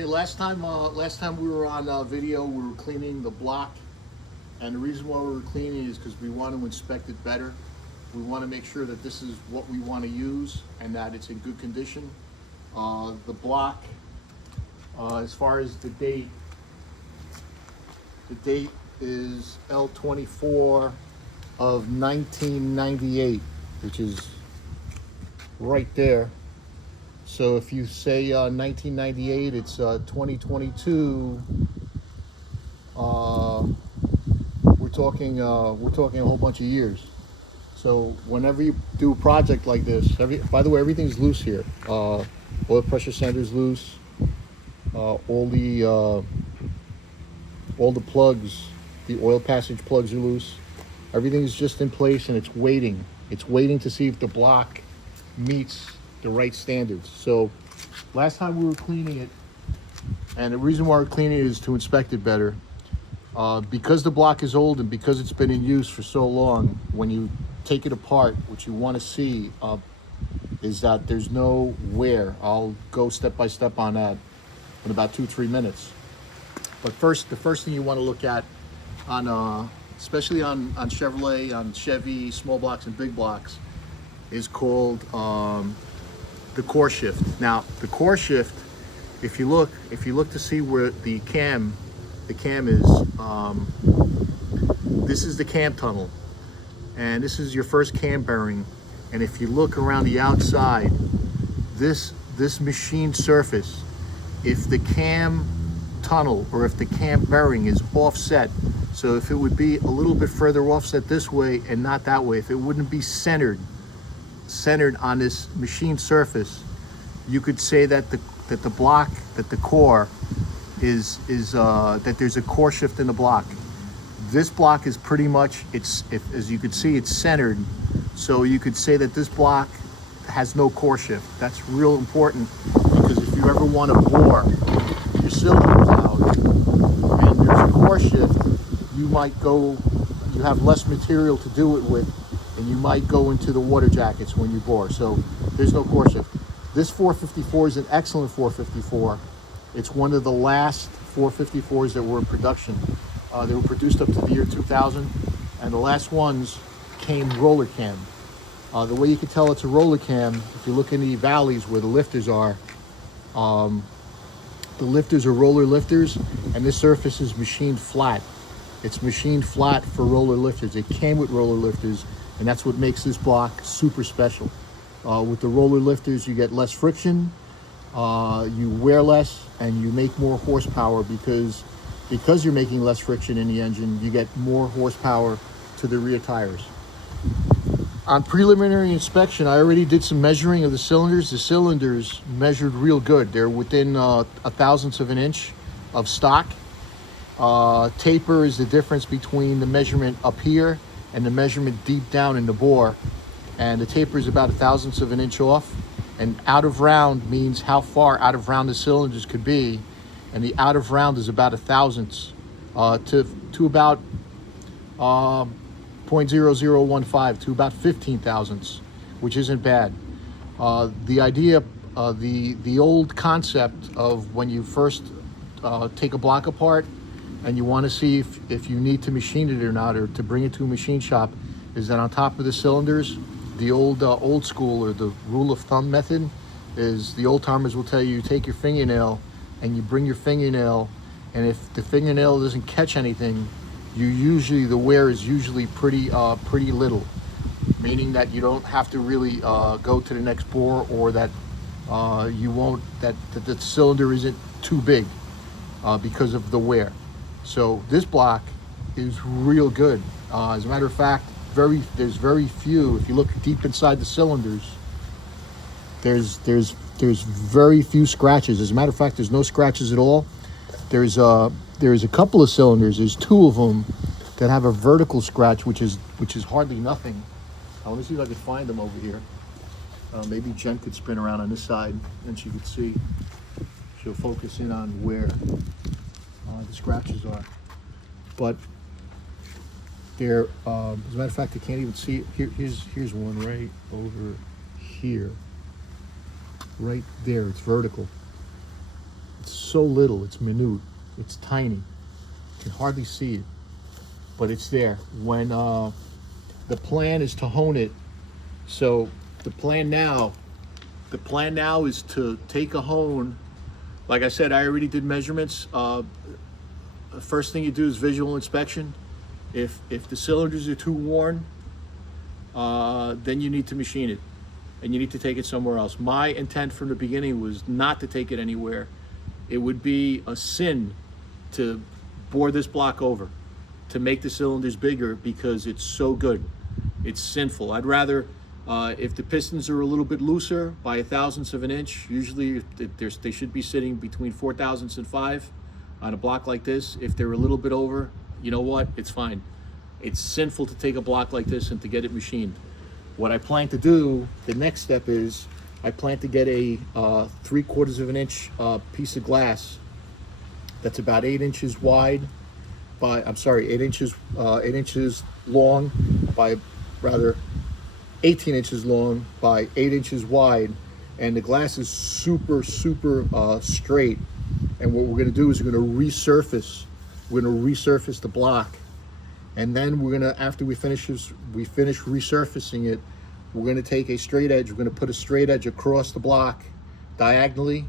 Okay, last time we were on video, we were cleaning the block, and the reason why we were cleaning is because we want to inspect it better. We want to make sure that this is what we want to use and that it's in good condition. The block, as far as the date is L24 of 1998, which is right there. So if you say 1998, it's 2022. We're talking a whole bunch of years. So whenever you do a project like this, by the way, everything's loose here. Oil pressure sender's loose. All the plugs, the oil passage plugs are loose. Everything's just in place and it's waiting. It's waiting to see if the block meets the right standards. So last time we were cleaning it, and the reason why we're cleaning it is to inspect it better. Because the block is old and because it's been in use for so long, when you take it apart, what you want to see is that there's no wear. I'll go step by step on that in about 2-3 minutes. But first, the first thing you want to look at on especially on Chevrolet, on Chevy, small blocks and big blocks, is called the core shift. Now, the core shift, if you look to see where the cam is, this is the cam tunnel, and this is your first cam bearing. And if you look around the outside, this machine surface, if the cam tunnel or if the cam bearing is offset, so if it would be a little bit further offset this way and not that way, if it wouldn't be centered on this machine surface, you could say that the core is that there's a core shift in the block. This block is pretty much, as you can see, it's centered, so you could say that this block has no core shift. That's real important, because if you ever want to bore your cylinders out and there's a core shift, you have less material to do it with, and you might go into the water jackets when you bore. So there's no core shift. This 454 is an excellent 454. It's one of the last 454s that were in production. They were produced up to the year 2000, and the last ones came roller cam. The way you can tell it's a roller cam, if you look in the valleys where the lifters are, the lifters are roller lifters, and this surface is machined flat. It's machined flat for roller lifters. It came with roller lifters, and that's what makes this block super special. With the roller lifters, you get less friction, you wear less, and you make more horsepower because you're making less friction in the engine. You get more horsepower to the rear tires. On preliminary inspection, I already did some measuring of the cylinders. The cylinders measured real good. They're within a thousandth of an inch of stock. Taper is the difference between the measurement up here and the measurement deep down in the bore, and the taper is about a thousandth of an inch off. And out of round means how far out of round the cylinders could be, and the out of round is about a thousandth to about 0.0015 to about 15 thousandths, which isn't bad. The idea, the old concept of when you first take a block apart and you want to see if you need to machine it or not, or to bring it to a machine shop, is that on top of the cylinders, the old school, or the rule of thumb method, is the old timers will tell you take your fingernail and you bring your fingernail, and if the fingernail doesn't catch anything, the wear is usually pretty little, meaning that you don't have to really go to the next bore, or that that the cylinder isn't too big because of the wear. So this block is real good. As a matter of fact, there's very few. If you look deep inside the cylinders, there's very few scratches. As a matter of fact, there's no scratches at all. There's a couple of cylinders. There's two of them that have a vertical scratch, which is hardly nothing. Let me see if I can find them over here. Maybe Jen could spin around on this side and she could see. She'll focus in on where the scratches are. But they're, as a matter of fact, I can't even see it. Here's one right over here. Right there, it's vertical. It's so little, it's minute, it's tiny. You can hardly see it, but it's there. When the plan is to hone it, so the plan now is to take a hone. Like I said, I already did measurements. First thing you do is visual inspection. If the cylinders are too worn, then you need to machine it, and you need to take it somewhere else. My intent from the beginning was not to take it anywhere. It would be a sin to bore this block over, to make the cylinders bigger, because it's so good. It's sinful. I'd rather, if the pistons are a little bit looser by a thousandth of an inch, usually they should be sitting between 4 thousandths and 5 on a block like this. If they're a little bit over, you know what? It's fine. It's sinful to take a block like this and to get it machined. What I plan to do, the next step is, I plan to get a 3/4 of an inch piece of glass that's about 8 inches wide by, 8 inches long by, rather 18 inches long by 8 inches wide, and the glass is super straight. And what we're going to do is we're going to resurface the block, and then we're going to, after we finish resurfacing it, we're going to take a straight edge. We're going to put a straight edge across the block diagonally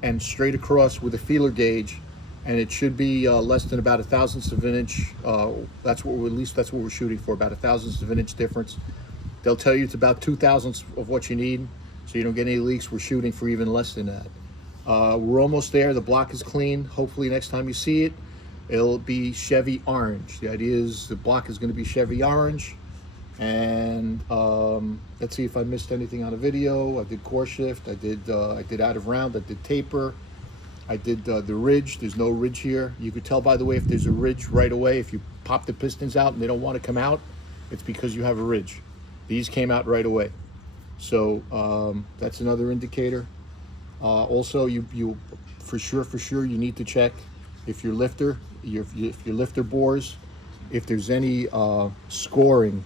and straight across with a feeler gauge, and it should be less than about a thousandth of an inch. That's what we're shooting for, about a thousandth of an inch difference. They'll tell you it's about 2/1000ths of what you need, so you don't get any leaks. We're shooting for even less than that. We're almost there. The block is clean. Hopefully next time you see it, it'll be Chevy orange. The idea is the block is going to be Chevy orange. And let's see if I missed anything on a video. I did core shift. I did out of round. I did taper. I did the ridge. There's no ridge here. You could tell, by the way, if there's a ridge right away. If you pop the pistons out and they don't want to come out, it's because you have a ridge. These came out right away. So that's another indicator. Also, you for sure you need to check if your lifter bores, if there's any scoring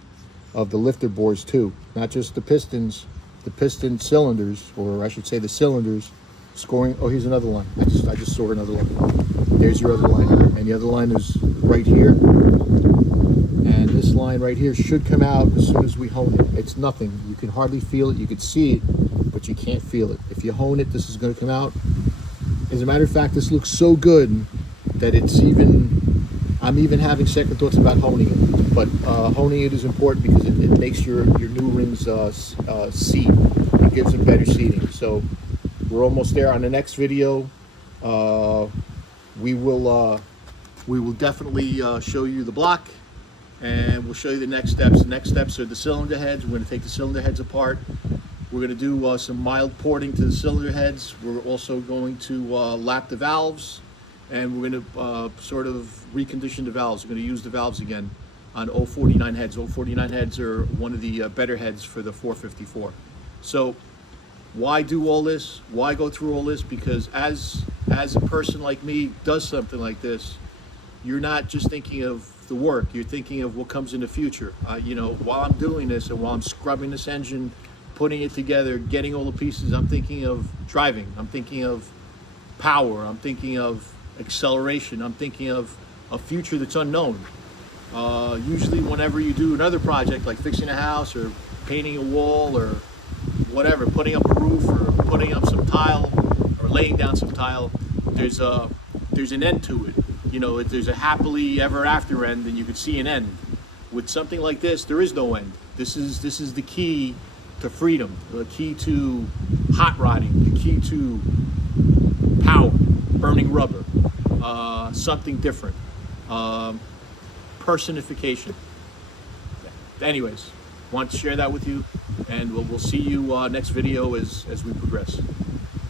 of the lifter bores too, not just the pistons, the piston cylinders, or I should say the cylinders scoring. Oh, here's another line. I just saw another line. There's your other line, and the other line is right here, and this line right here should come out as soon as we hone it. It's nothing. You can hardly feel it. You can see it, but you can't feel it. If you hone it, this is going to come out. As a matter of fact, this looks so good that I'm even having second thoughts about honing it. But honing it is important because it makes your new rings seat. It gives them better seating. So we're almost there. On the next video, we will definitely show you the block, and we'll show you the next steps. The next steps are the cylinder heads. We're going to take the cylinder heads apart. We're going to do some mild porting to the cylinder heads. We're also going to lap the valves, and we're going to sort of recondition the valves. We're going to use the valves again on 049 heads. 049 heads are one of the better heads for the 454. So why do all this? Why go through all this? Because as a person like me does something like this, you're not just thinking of the work, you're thinking of what comes in the future. While I'm doing this and while I'm scrubbing this engine, putting it together, getting all the pieces, I'm thinking of driving, I'm thinking of power, I'm thinking of acceleration, I'm thinking of a future that's unknown. Usually whenever you do another project like fixing a house or painting a wall or whatever, putting up a roof or putting up some tile or laying down some tile, there's an end to it. There's a happily ever after end, and you could see an end. With something like this, there is no end. This is the key to freedom, the key to hot rodding, the key to power, burning rubber, something different, personification. Anyways, want to share that with you, and we'll see you next video as we progress.